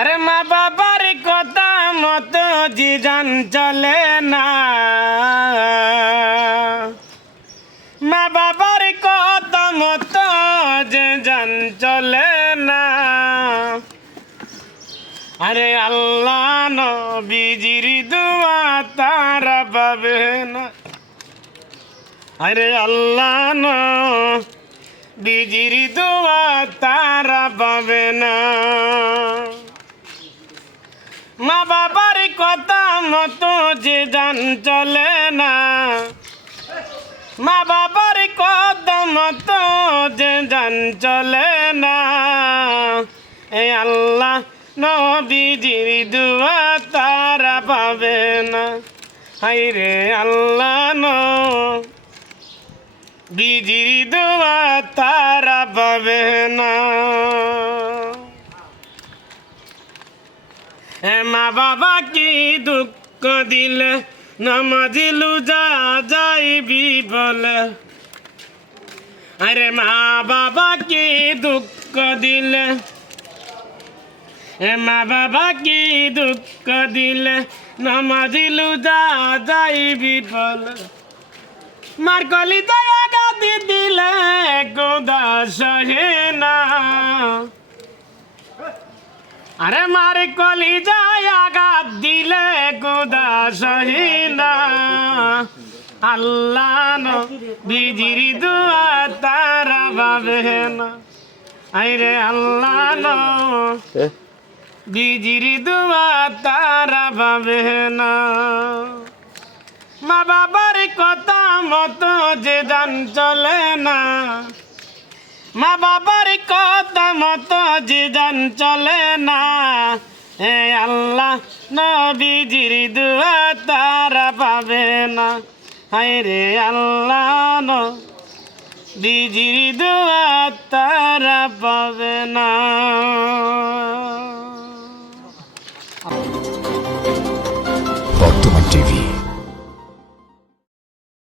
আরে মা বাবার কথা মতো জীবন চলে না, মা বাবার কথা মতো জীবন চলে না। আরে আল্লাহ নবীজির দুয়া তারা পাবে না, আরে আল্লাহ নবীজির দুয়া তারা পাবে না। মা বাবার কথা মতো যে জান চলে না, মা বাবার কথা মতো যে জান চলে না। এই আল্লাহ নবীজির দুয়া তারা পাবে না, হায়রে আল্লাহ নবীজির দুয়া তারা পাবে না। মা বাবা কি দুঃখ দিলে নামাজি লুজা যাইবি বলে, আরে মা বাবা কি দুঃখ দিলে, মা বাবা কি দুঃখ দিলে নামাজি লুজা যাইবি বলে। মার কলি দয়া গাদি দিলে গোদা সহে না, আরে মারে কলি যায় আঘাত দিলে গোদা সহিনা। আল্লাহ নবীজির দুয়া তারা পাবে না, আইরে আল্লাহ নবীজির দুয়া তারা পাবে না। মা বাবার কথা মতো যে জান চলে না, মা বাবার কথা মতো যে জান চলে না। হে আল্লাহ নবীজির দুয়া তারা পাবে না, হায়রে আল্লাহ নবীজির দুয়া তারা পাবে না। বর্তমান টিভি।